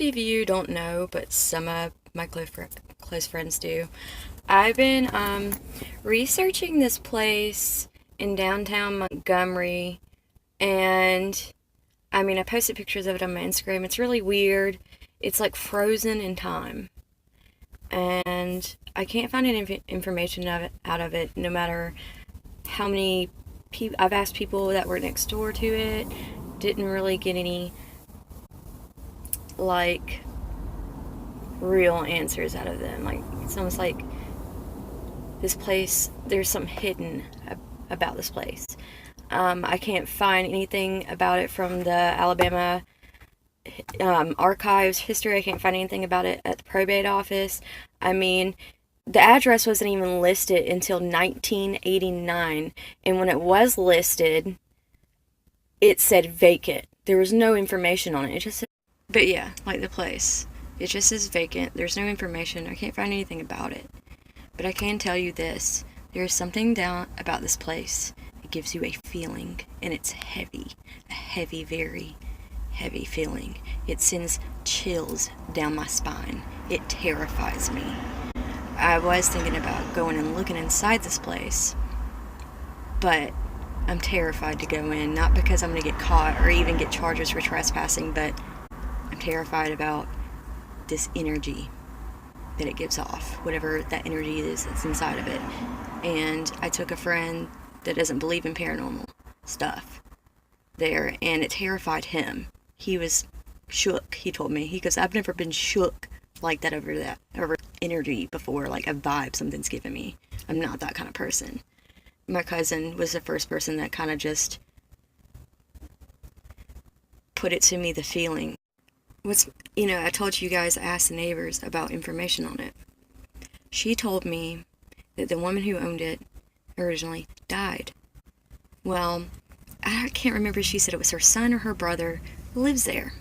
most of you don't know, but some of my close friends do. I've been researching this place in downtown Montgomery, and I mean, I posted pictures of it on my Instagram. It's really weird. It's like frozen in time, and I can't find any information out of it, no matter how many people I've asked people that were next door to it. Didn't really get any like real answers out of them. Like, it's almost like this place, there's something hidden about this place. I can't find anything about it from the Alabama archives history. I can't find anything about it at the probate office. I mean, the address wasn't even listed until 1989, and when it was listed, it said vacant. There was no information on it. It just said, but yeah, like the place. It just says vacant. There's no information. I can't find anything about it. But I can tell you this. There is something down about this place. It gives you a feeling, and it's heavy. A heavy, very heavy feeling. It sends chills down my spine. It terrifies me. I was thinking about going and looking inside this place, but I'm terrified to go in. Not because I'm going to get caught or even get charges for trespassing, but I'm terrified about this energy that it gives off, whatever that energy is that's inside of it. And I took a friend that doesn't believe in paranormal stuff there, and it terrified him. He was shook. He told me, he goes, I've never been shook like that over energy before, like a vibe something's given me. I'm not that kind of person. My cousin was the first person that kind of just put it to me, the feeling. I told you guys, I asked the neighbors about information on it. She told me that the woman who owned it originally died. Well, I can't remember if she said it was her son or her brother who lives there.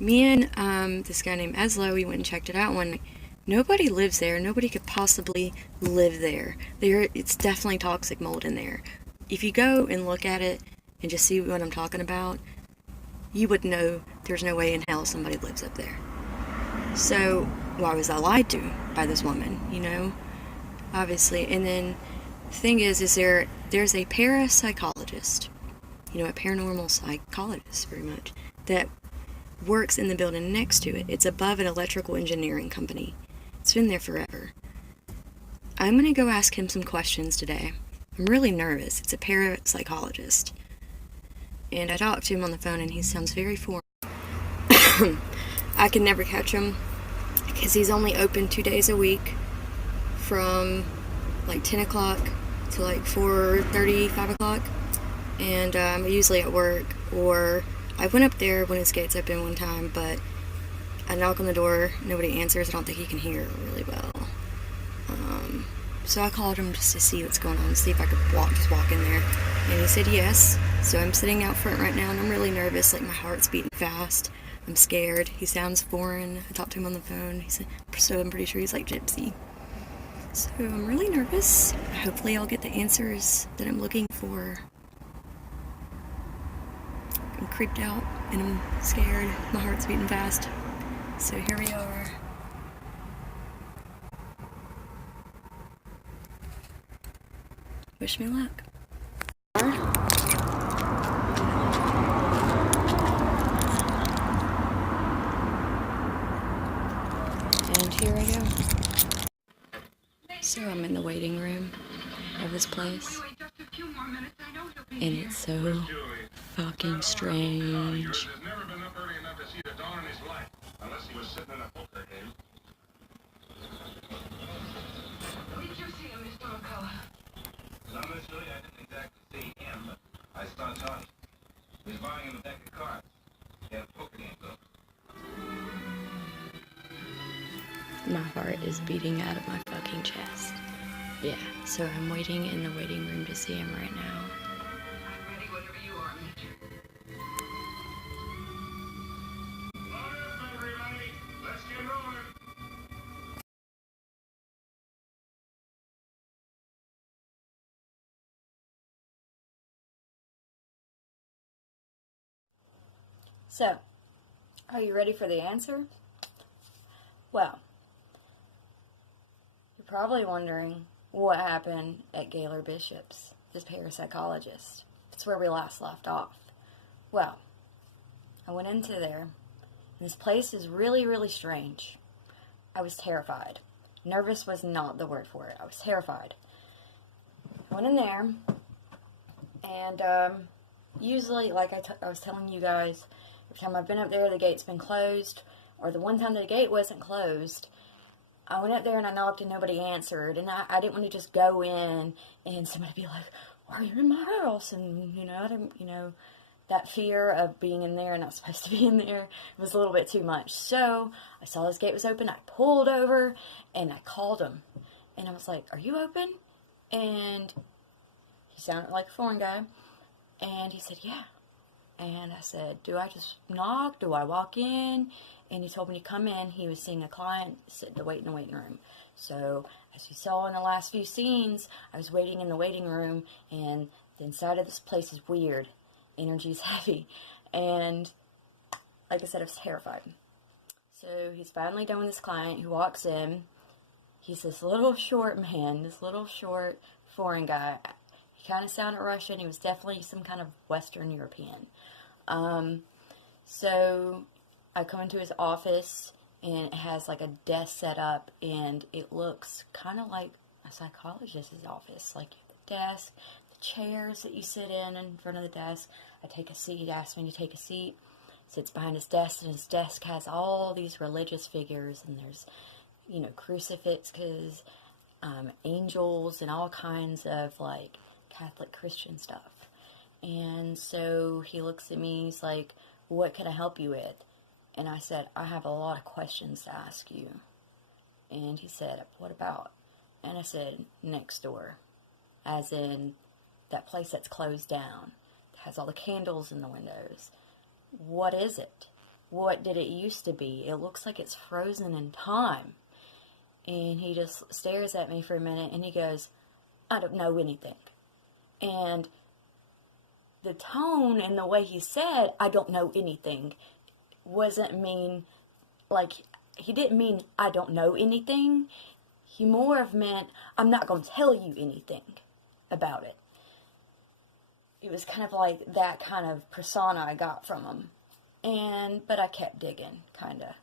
Me and this guy named Eslo, we went and checked it out one night. Nobody lives there. Nobody could possibly live there. It's definitely toxic mold in there. If you go and look at it and just see what I'm talking about, you would know there's no way in hell somebody lives up there. So why was I lied to by this woman, Obviously. And then the thing is there's a parapsychologist, a paranormal psychologist, very much, that works in the building next to it. It's above an electrical engineering company. It's been there forever. I'm going to go ask him some questions today. I'm really nervous. It's a parapsychologist. And I talked to him on the phone, and he sounds very foreign. I can never catch him because he's only open 2 days a week from like 10 o'clock to like 4:30, 5 o'clock. And I'm usually at work, or I went up there when his gates open one time, but I knock on the door, nobody answers. I don't think he can hear really well. So I called him just to see what's going on, see if I could just walk in there. And he said yes. So I'm sitting out front right now, and I'm really nervous, like my heart's beating fast. I'm scared. He sounds foreign. I talked to him on the phone. He said, so I'm pretty sure he's like gypsy. So I'm really nervous. Hopefully I'll get the answers that I'm looking for. I'm creeped out, and I'm scared. My heart's beating fast. So here we are. Wish me luck. And here I go. So I'm in the waiting room of this place, and it's so fucking strange. Did you see him, Mr. McCullough? Not necessarily. I didn't exactly see him, but I saw Tony. He was buying him a deck of cards. He had a poker game going. My heart is beating out of my fucking chest. Yeah, so I'm waiting in the waiting room to see him right now. I'm ready whenever you are, Major. All right, everybody. Let's get rolling. So, Are you ready for the answer? Well, you're probably wondering what happened at Gaylor Bishop's, this parapsychologist. It's where we last left off. Well, I went into there, and this place is really, really strange. I was terrified. Nervous was not the word for it. I was terrified. I went in there, and usually, like I was telling you guys, every time I've been up there, the gate's been closed, or the one time the gate wasn't closed, I went up there and I knocked and nobody answered, and I didn't want to just go in and somebody be like, "Why are you in my house?" And, I didn't, that fear of being in there and not supposed to be in there was a little bit too much. So I saw this gate was open. I pulled over and I called him. And I was like, "Are you open?" And he sounded like a foreign guy. And he said, "Yeah." And I said, "Do I just knock? Do I walk in?" And he told me to come in. He was seeing a client sit in the waiting room. So as you saw in the last few scenes, I was waiting in the waiting room, and the inside of this place is weird. Energy's heavy. And like I said, I was terrified. So he's finally done with this client who walks in. He's this little short man, this little short foreign guy. He kind of sounded Russian. He was definitely some kind of Western European. So I come into his office, and it has like a desk set up, and it looks kind of like a psychologist's office. Like the desk, the chairs that you sit in front of the desk. I take a seat, he asks me to take a seat. Sits behind his desk, and his desk has all these religious figures, and there's, crucifixes, angels, and all kinds of like Catholic Christian stuff. And so he looks at me, he's like, "What can I help you with?" And I said, "I have a lot of questions to ask you." And he said, "What about?" And I said, "Next door." As in that place that's closed down. It has all the candles in the windows. What is it? What did it used to be? It looks like it's frozen in time. And he just stares at me for a minute, and he goes, "I don't know anything." And the tone and the way he said, "I don't know anything," wasn't mean, like, he didn't mean, "I don't know anything." He more of meant, "I'm not going to tell you anything about it." It was kind of like that kind of persona I got from him. But I kept digging, kind of.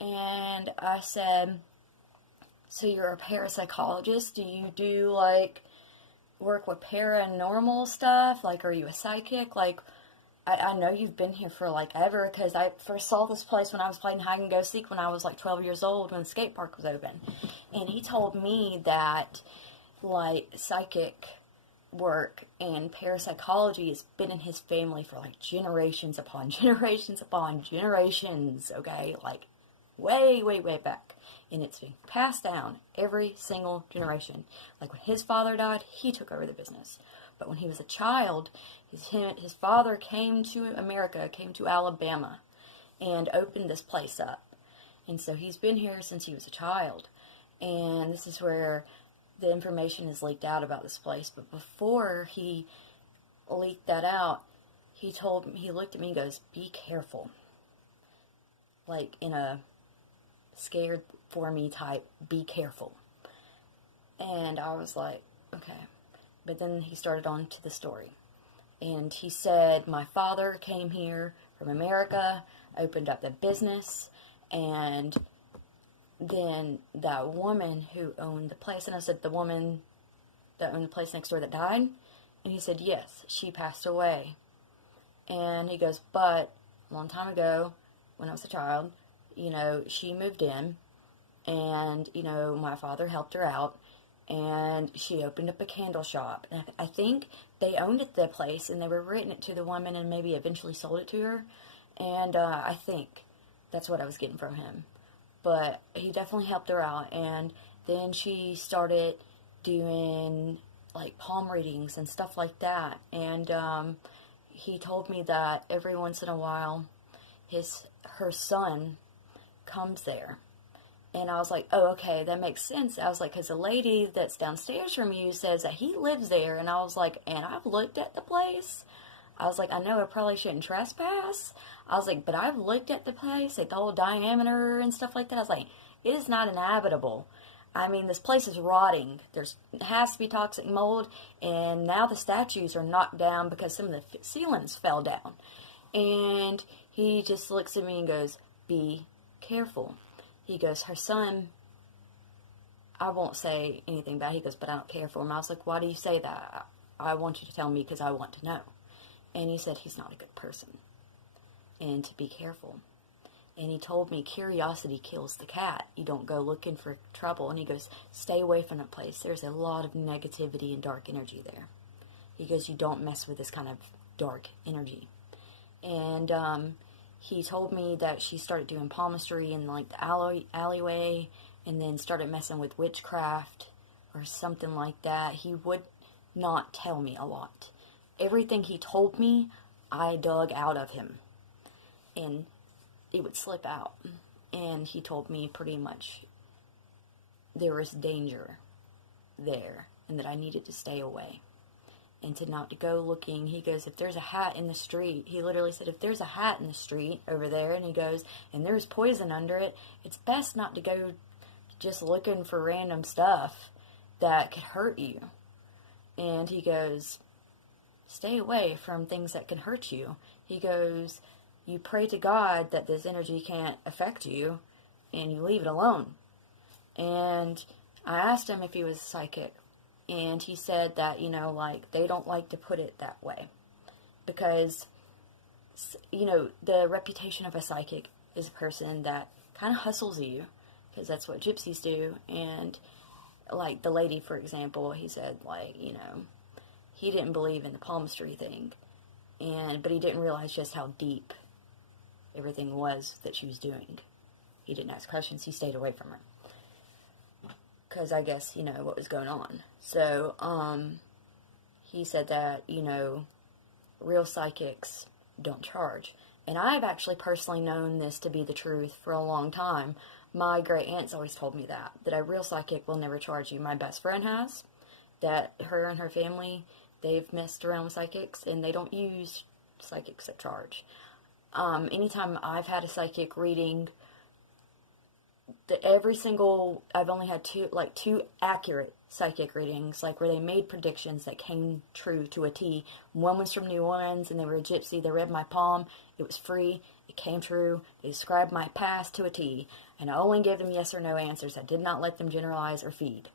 And I said, "So you're a parapsychologist? Do you do, like, work with paranormal stuff? Like, are you a psychic? Like, I know you've been here for, like, ever, because I first saw this place when I was playing hide and go seek when I was, like, 12 years old when the skate park was open." And he told me that, like, psychic work and parapsychology has been in his family for, like, generations upon generations upon generations, okay? Like, way, way, way back. And it's been passed down every single generation. Like, when his father died, he took over the business. But when he was a child, his father came to America, came to Alabama, and opened this place up. And so he's been here since he was a child. And this is where the information is leaked out about this place. But before he leaked that out, he looked at me and goes, "Be careful." Like, in a scared for me type, "Be careful." And I was like, okay. But then he started on to the story. And he said, "My father came here from America, opened up the business, and then that woman who owned the place," and I said, "The woman that owned the place next door that died?" And he said, "Yes, she passed away." And he goes, "But a long time ago, when I was a child, she moved in, and, my father helped her out, and she opened up a candle shop. And I think they owned the place, and they were renting it to the woman, and maybe eventually sold it to her. And I think that's what I was getting from him. But he definitely helped her out. And then she started doing, like, palm readings and stuff like that. And he told me that every once in a while, her son comes there. And I was like, "Oh, okay, that makes sense." I was like, "Because the lady that's downstairs from you says that he lives there." And I was like, "And I've looked at the place. I was like, I know I probably shouldn't trespass. I was like, but I've looked at the place, like the whole diameter and stuff like that. I was like, it is not inhabitable. I mean, this place is rotting. It has to be toxic mold, and now the statues are knocked down because some of the ceilings fell down. And he just looks at me and goes, be careful. He goes, her son, I won't say anything bad. He goes, but I don't care for him. I was like, why do you say that? I want you to tell me because I want to know. And he said he's not a good person and to be careful. And he told me curiosity kills the cat. You don't go looking for trouble. And he goes, stay away from that place. There's a lot of negativity and dark energy there. He goes, you don't mess with this kind of dark energy. And he told me that she started doing palmistry in like the alleyway, and then started messing with witchcraft or something like that. He would not tell me a lot. Everything he told me, I dug out of him. And it would slip out. And he told me pretty much there was danger there and that I needed to stay away and to not to go looking. He goes, if there's a hat in the street, he literally said, if there's a hat in the street over there, and he goes, and there's poison under it, it's best not to go just looking for random stuff that could hurt you. And he goes, stay away from things that can hurt you. He goes, you pray to God that this energy can't affect you, and you leave it alone. And I asked him if he was psychic, and he said that, you know, like, they don't like to put it that way. Because, you know, the reputation of a psychic is a person that kind of hustles you, because that's what gypsies do. And, like, the lady, for example, he said, like, you know, he didn't believe in the palmistry thing, but he didn't realize just how deep everything was that she was doing. He didn't ask questions. He stayed away from her. Because I guess, you know, what was going on. So, he said that, you know, real psychics don't charge. And I've actually personally known this to be the truth for a long time. My great aunts always told me that a real psychic will never charge you. My best friend has. That her and her family, they've messed around with psychics, and they don't use psychics that charge. Anytime I've had a psychic reading, I've only had two accurate psychic readings, like where they made predictions that came true to a T. One was from New Orleans, and they were a gypsy. They read my palm. It was free. It came true. They described my past to a T, and I only gave them yes or no answers. I did not let them generalize or feed.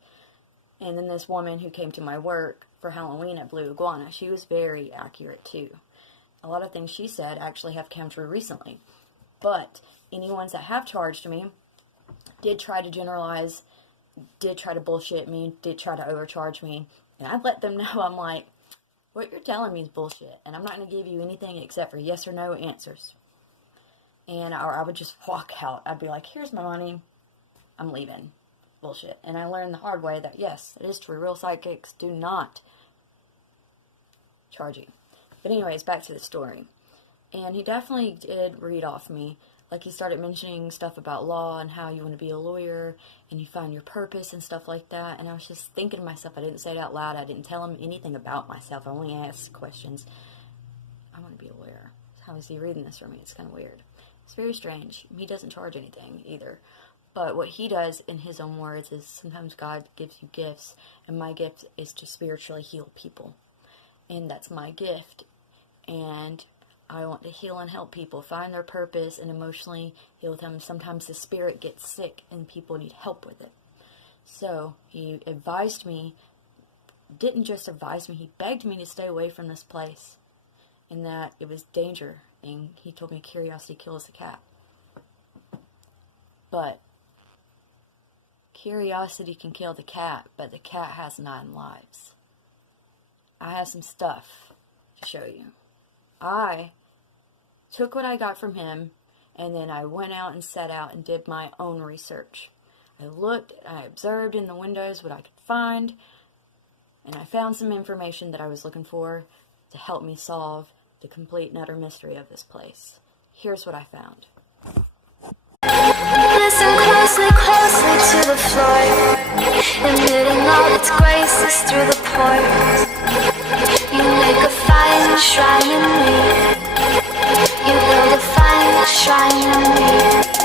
And then this woman who came to my work for Halloween at Blue Iguana, she was very accurate too. A lot of things she said actually have come true recently. But any ones that have charged me did try to generalize, did try to bullshit me, did try to overcharge me. And I let them know, I'm like, what you're telling me is bullshit. And I'm not going to give you anything except for yes or no answers. And or I would just walk out. I'd be like, here's my money. I'm leaving. Bullshit. And I learned the hard way that, yes, it is true. Real psychics do not charge you. But anyways, back to the story. And he definitely did read off me. Like, he started mentioning stuff about law and how you want to be a lawyer and you find your purpose and stuff like that. And I was just thinking to myself, I didn't say it out loud. I didn't tell him anything about myself. I only asked questions. I want to be a lawyer. How is he reading this for me? It's kind of weird. It's very strange. He doesn't charge anything either. But what he does, in his own words, is sometimes God gives you gifts. And my gift is to spiritually heal people. And that's my gift. And I want to heal and help people find their purpose and emotionally heal them. Sometimes the spirit gets sick and people need help with it. So he advised me, didn't just advise me, he begged me to stay away from this place and that it was danger. And he told me curiosity kills the cat. But curiosity can kill the cat, but the cat has 9 lives. I have some stuff to show you. I took what I got from him, and then I went out and set out and did my own research. I looked, I observed in the windows what I could find, and I found some information that I was looking for to help me solve the complete and utter mystery of this place. Here's what I found. Listen closely, closely to the floor, emitting all its graces through the pores. You make a fine shrine in me. You build a fine shrine in me.